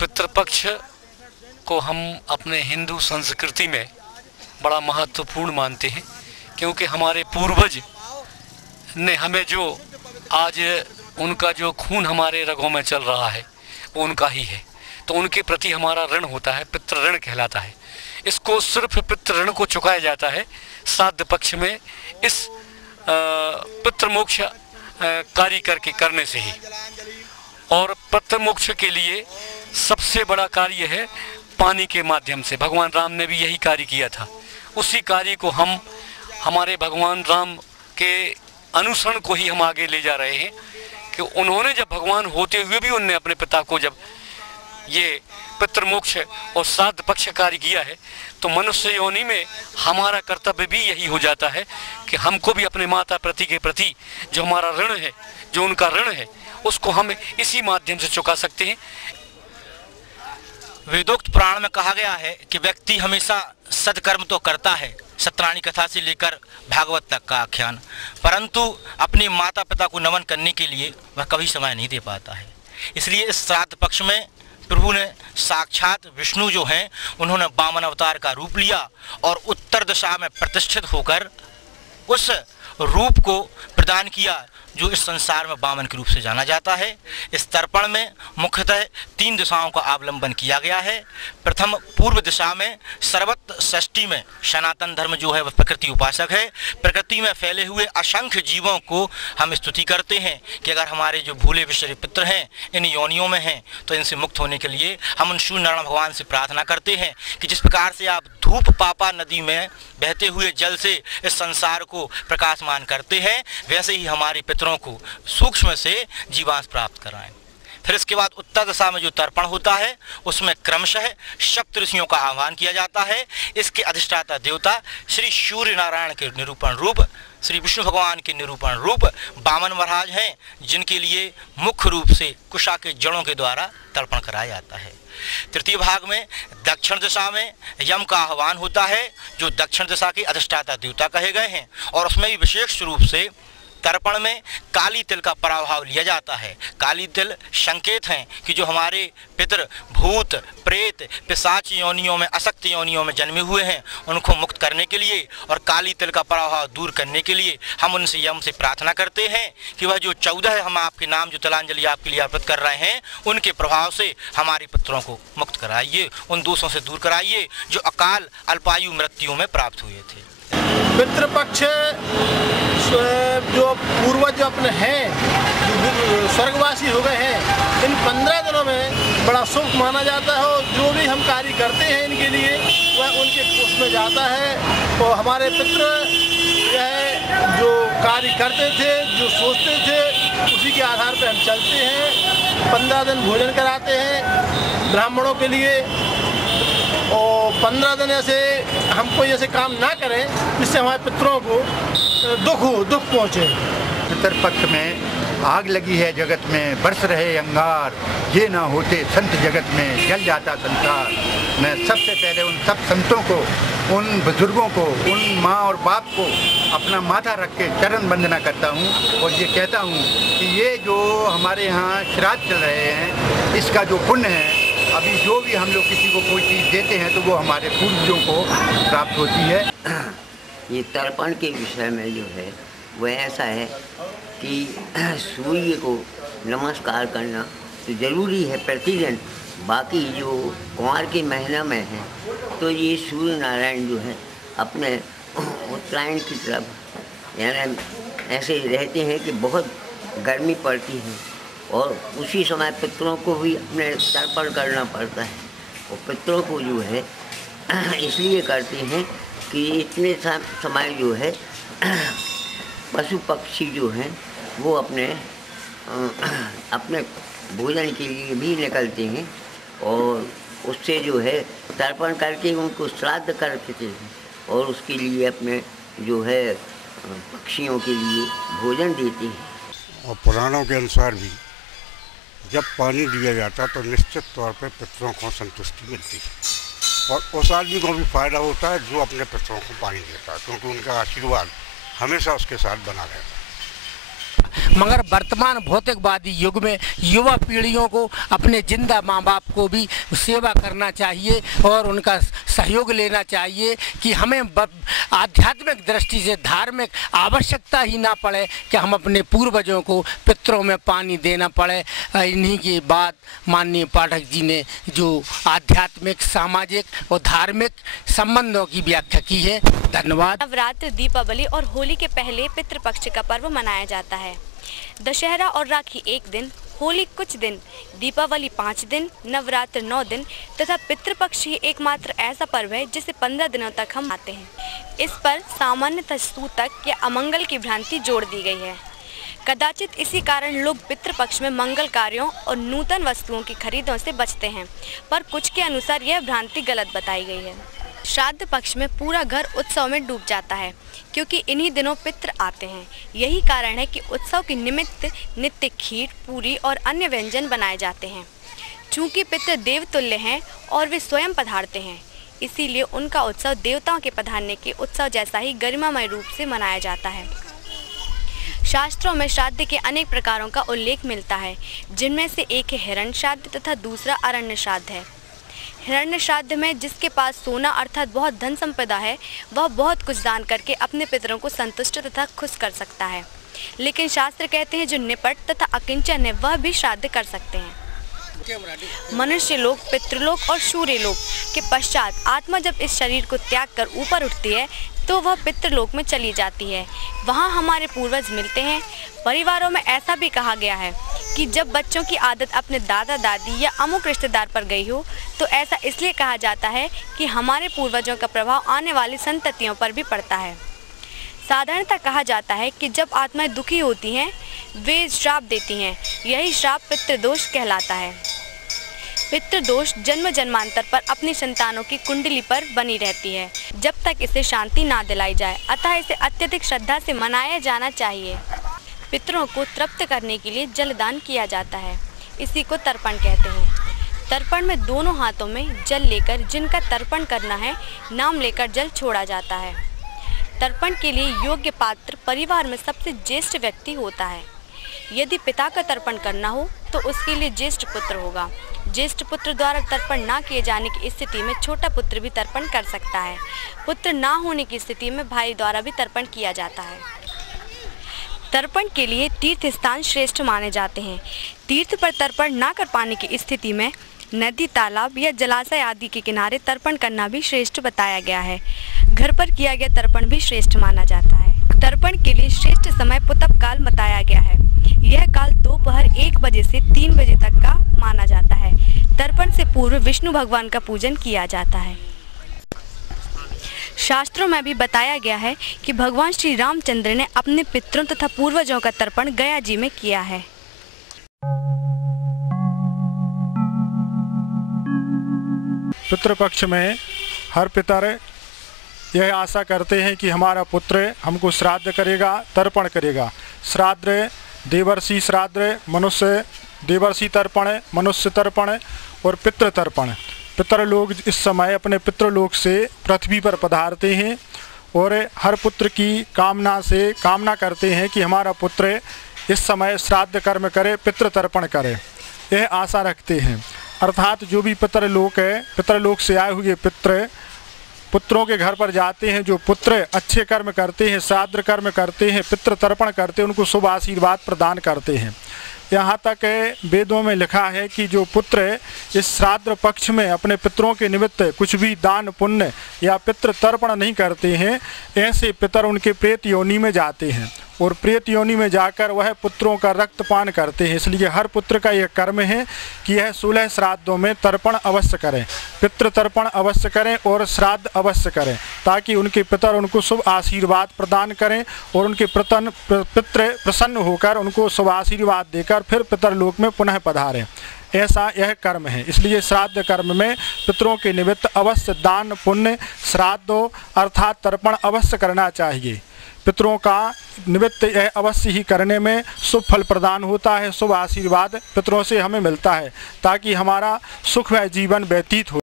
पितृपक्ष को हम अपने हिंदू संस्कृति में बड़ा महत्वपूर्ण मानते हैं, क्योंकि हमारे पूर्वज ने हमें जो आज उनका जो खून हमारे रगों में चल रहा है वो उनका ही है, तो उनके प्रति हमारा ऋण होता है, पितृ ऋण कहलाता है। इसको सिर्फ पितृ ऋण को चुकाया जाता है श्राद्ध पक्ष में इस पितृमोक्ष कार्य करने से ही। और पितृमोक्ष के लिए सबसे बड़ा कार्य है पानी के माध्यम से। भगवान राम ने भी यही कार्य किया था। उसी कार्य को हम हमारे भगवान राम के अनुसरण को ही हम आगे ले जा रहे हैं कि उन्होंने जब भगवान होते हुए भी उन्होंने अपने पिता को जब ये पितृमोक्ष और श्राद्ध पक्ष कार्य किया है, तो मनुष्य योनि में हमारा कर्तव्य भी यही हो जाता है कि हमको भी अपने माता पिता के प्रति जो हमारा ऋण है, जो उनका ऋण है, उसको हम इसी माध्यम से चुका सकते हैं। वेदोक्त पुराण में कहा गया है कि व्यक्ति हमेशा सत्कर्म तो करता है, सत्यनारायण कथा से लेकर भागवत तक का आख्यान, परंतु अपने माता पिता को नमन करने के लिए वह कभी समय नहीं दे पाता है। इसलिए इस श्राद्ध पक्ष में प्रभु ने साक्षात विष्णु जो हैं उन्होंने वामन अवतार का रूप लिया और उत्तर दिशा में प्रतिष्ठित होकर उस रूप को प्रदान किया जो इस संसार में वामन के रूप से जाना जाता है। इस तर्पण में मुख्यतः 3 दिशाओं का अवलंबन किया गया है। प्रथम पूर्व दिशा में सर्वत्र सृष्टि में सनातन धर्म जो है वह प्रकृति उपासक है। प्रकृति में फैले हुए असंख्य जीवों को हम स्तुति करते हैं कि अगर हमारे जो भूले विषय पित्र हैं इन योनियों में हैं तो इनसे मुक्त होने के लिए हम उन सूर्य नारायण भगवान से प्रार्थना करते हैं कि जिस प्रकार से आप धूप पापा नदी में बहते हुए जल से इस संसार को प्रकाशमान करते हैं, वैसे ही हमारे पितरों को सूक्ष्म से जीवांश प्राप्त कराएं। फिर इसके बाद उत्तर दिशा में जो तर्पण होता है उसमें क्रमशः सप्त ऋषियों का आह्वान किया जाता है। इसके अधिष्ठाता देवता श्री सूर्य नारायण के निरूपण रूप, श्री विष्णु भगवान के निरूपण रूप वामन महाराज हैं, जिनके लिए मुख्य रूप से कुशा के जड़ों के द्वारा तर्पण कराया जाता है। तृतीय भाग में दक्षिण दिशा में यम का आह्वान होता है, जो दक्षिण दिशा के अधिष्ठाता देवता कहे गए हैं, और उसमें भी विशेष रूप से तर्पण में काली तिल का प्रभाव लिया जाता है। काली तिल संकेत हैं कि जो हमारे पितर भूत प्रेत पिशाच योनियों में असक्त योनियों में जन्मे हुए हैं उनको मुक्त करने के लिए और काली तिल का प्रभाव दूर करने के लिए हम उनसे यम से प्रार्थना करते हैं कि वह जो 14 हम आपके नाम जो तिलांजलि आपके लिए अर्पित कर रहे हैं उनके प्रभाव से हमारे पितरों को मुक्त कराइए, उन दोषों से दूर कराइए जो अकाल अल्पायु मृत्यु में प्राप्त हुए थे। पितृपक्ष जो पूर्वज अपने हैं स्वर्गवासी हो गए हैं, इन 15 दिनों में बड़ा शुभ माना जाता है और जो भी हम कार्य करते हैं इनके लिए वह उनके कोष में जाता है। और हमारे पितृ जो कार्य करते थे, जो सोचते थे, उसी के आधार पर हम चलते हैं। 15 दिन भोजन कराते हैं ब्राह्मणों के लिए और 15 दिन ऐसे हम कोई ऐसे काम ना करें जिससे हमारे पितरों को दुख पहुँचे। पितरपक्ष में आग लगी है जगत में, बरस रहे अंगार, ये ना होते संत जगत में जल जाता संसार। मैं सबसे पहले उन सब संतों को, उन बुजुर्गों को, उन माँ और बाप को अपना माथा रख के चरण वंदना करता हूँ और ये कहता हूँ कि ये जो हमारे यहाँ श्राद्ध चल रहे हैं इसका जो पुण्य है, अभी जो भी हम लोग किसी को कोई चीज़ देते हैं तो वो हमारे पूर्वजों को प्राप्त होती है। ये तर्पण के विषय में जो है वह ऐसा है कि सूर्य को नमस्कार करना तो ज़रूरी है प्रतिदिन। बाकी जो कुंवार के महीना में है तो ये सूर्य नारायण जो है अपने उत्तरायण की तरफ यानी ऐसे रहते हैं कि बहुत गर्मी पड़ती है और उसी समय पितरों को भी अपने तर्पण करना पड़ता है। और पितरों को जो है इसलिए करते हैं कि इतने समय जो है पशु पक्षी जो हैं वो अपने भोजन के लिए भी निकलते हैं और उससे जो है तर्पण करके उनको श्राद्ध करते हैं और उसके लिए अपने जो है पक्षियों के लिए भोजन देते हैं। और पुराणों के अनुसार भी जब पानी दिया जाता तो निश्चित तौर पर पितरों को संतुष्टि मिलती है और उस आदमी को भी फायदा होता है जो अपने पितरों को पानी देता है, क्योंकि उनका आशीर्वाद हमेशा उसके साथ बना रहता है। मगर वर्तमान भौतिकवादी युग में युवा पीढ़ियों को अपने जिंदा माँ बाप को भी सेवा करना चाहिए और उनका सहयोग लेना चाहिए कि हमें आध्यात्मिक दृष्टि से धार्मिक आवश्यकता ही ना पड़े कि हम अपने पूर्वजों को पितरों में पानी देना पड़े। इन्हीं की बात माननीय पाठक जी ने जो आध्यात्मिक, सामाजिक और धार्मिक संबंधों की व्याख्या की है। धन्यवाद। नवरात्र, दीपावली और होली के पहले पितृपक्ष का पर्व मनाया जाता है। दशहरा और राखी 1 दिन, होली कुछ दिन, दीपावली 5 दिन, नवरात्र 9 दिन तथा पितृपक्ष ही एकमात्र ऐसा पर्व है जिसे 15 दिनों तक हम मनाते हैं। इस पर सामान्यतः सूतक या अमंगल की भ्रांति जोड़ दी गई है। कदाचित इसी कारण लोग पितृपक्ष में मंगल कार्यों और नूतन वस्तुओं की खरीदों से बचते हैं, पर कुछ के अनुसार यह भ्रांति गलत बताई गई है। श्राद्ध पक्ष में पूरा घर उत्सव में डूब जाता है क्योंकि इन्हीं दिनों पितृ आते हैं। यही कारण है कि उत्सव के निमित्त नित्य खीर, पूरी और अन्य व्यंजन बनाए जाते हैं। चूँकि पितृ देवतुल्य हैं और वे स्वयं पधारते हैं, इसीलिए उनका उत्सव देवताओं के पधारने के उत्सव जैसा ही गरिमामय रूप से मनाया जाता है। शास्त्रों में श्राद्ध के अनेक प्रकारों का उल्लेख मिलता है, जिनमें से एक है हिरण्य श्राद्ध तथा दूसरा अरण्य श्राद्ध है। हिरण्य श्राद्ध में जिसके पास सोना अर्थात बहुत धन संपदा है, वह बहुत कुछ दान करके अपने पितरों को संतुष्ट तथा खुश कर सकता है। लेकिन शास्त्र कहते हैं जो निपट तथा अकिंचन है वह भी श्राद्ध कर सकते हैं। मनुष्य लोक, पितृलोक और सूर्य लोक के पश्चात आत्मा जब इस शरीर को त्याग कर ऊपर उठती है तो वह पितृलोक में चली जाती है। वहाँ हमारे पूर्वज मिलते हैं। परिवारों में ऐसा भी कहा गया है कि जब बच्चों की आदत अपने दादा दादी या अमुक रिश्तेदार पर गई हो तो ऐसा इसलिए कहा जाता है कि हमारे पूर्वजों का प्रभाव आने वाली संततियों पर भी पड़ता है। साधारणतः कहा जाता है कि जब आत्माएं दुखी होती हैं वे श्राप देती हैं। यही श्राप पितृदोष कहलाता है। पितृदोष जन्म जन्मांतर पर अपनी संतानों की कुंडली पर बनी रहती है जब तक इसे शांति ना दिलाई जाए, अतः इसे अत्यधिक श्रद्धा से मनाया जाना चाहिए। पितरों को तृप्त करने के लिए जलदान किया जाता है, इसी को तर्पण कहते हैं। तर्पण में दोनों हाथों में जल लेकर जिनका तर्पण करना है नाम लेकर जल छोड़ा जाता है। तर्पण के लिए योग्य पात्र परिवार में सबसे ज्येष्ठ व्यक्ति होता है। यदि पिता का तर्पण करना हो तो उसके लिए ज्येष्ठ पुत्र होगा। ज्येष्ठ पुत्र द्वारा तर्पण ना किए जाने की स्थिति में छोटा पुत्र भी तर्पण कर सकता है। पुत्र ना होने की स्थिति में भाई द्वारा भी तर्पण किया जाता है। तर्पण के लिए तीर्थ स्थान श्रेष्ठ माने जाते हैं। तीर्थ पर तर्पण ना कर पाने की स्थिति में नदी, तालाब या जलाशय आदि के किनारे तर्पण करना भी श्रेष्ठ बताया गया है। घर पर किया गया तर्पण भी श्रेष्ठ माना जाता है। तर्पण के लिए श्रेष्ठ समय पुतप काल बताया गया है। यह काल दोपहर 1 बजे से 3 बजे तक का माना जाता है। तर्पण से पूर्व विष्णु भगवान का पूजन किया जाता है। शास्त्रों में भी बताया गया है कि भगवान श्री रामचंद्र ने अपने पितरों तथा पूर्वजों का तर्पण गया जी में किया है। पितृपक्ष में हर पितर यह आशा करते हैं कि हमारा पुत्र हमको श्राद्ध करेगा, तर्पण करेगा। श्राद्ध देवर्षि श्राद्ध, मनुष्य देवर्षि तर्पण, मनुष्य तर्पण और पितृ तर्पण। पितर लोग इस समय अपने पितृलोक से पृथ्वी पर पधारते हैं और हर पुत्र की कामना करते हैं कि हमारा पुत्र इस समय श्राद्ध कर्म करे, पितृ तर्पण करे। यह आशा रखते हैं। अर्थात जो भी पितरलोक है, पितरलोक से आए हुए पुत्रों के घर पर जाते हैं। जो पुत्र अच्छे कर्म करते हैं, श्राद्ध कर्म करते हैं, पितृ तर्पण करते हैं, उनको शुभ आशीर्वाद प्रदान करते हैं। यहाँ तक वेदों में लिखा है कि जो पुत्र इस श्राद्ध पक्ष में अपने पितरों के निमित्त कुछ भी दान पुण्य या पितृ तर्पण नहीं करते हैं, ऐसे पितर उनके प्रेत योनि में जाते हैं और प्रेत योनि में जाकर वह पुत्रों का रक्तपान करते हैं। इसलिए हर पुत्र का यह कर्म है कि यह 16 श्राद्धों में तर्पण अवश्य करें, पितृ तर्पण अवश्य करें और श्राद्ध अवश्य करें, ताकि उनके पितर उनको शुभ आशीर्वाद प्रदान करें और उनके पितृ प्रसन्न होकर उनको शुभ आशीर्वाद देकर फिर पितरलोक में पुनः पधारें। ऐसा यह कर्म है। इसलिए श्राद्ध कर्म में पितरों के निमित्त अवश्य दान पुण्य श्राद्धों अर्थात तर्पण अवश्य करना चाहिए। पितरों का निमित्त यह अवश्य ही करने में शुभ फल प्रदान होता है, शुभ आशीर्वाद पितरों से हमें मिलता है, ताकि हमारा सुखमय जीवन व्यतीत हो।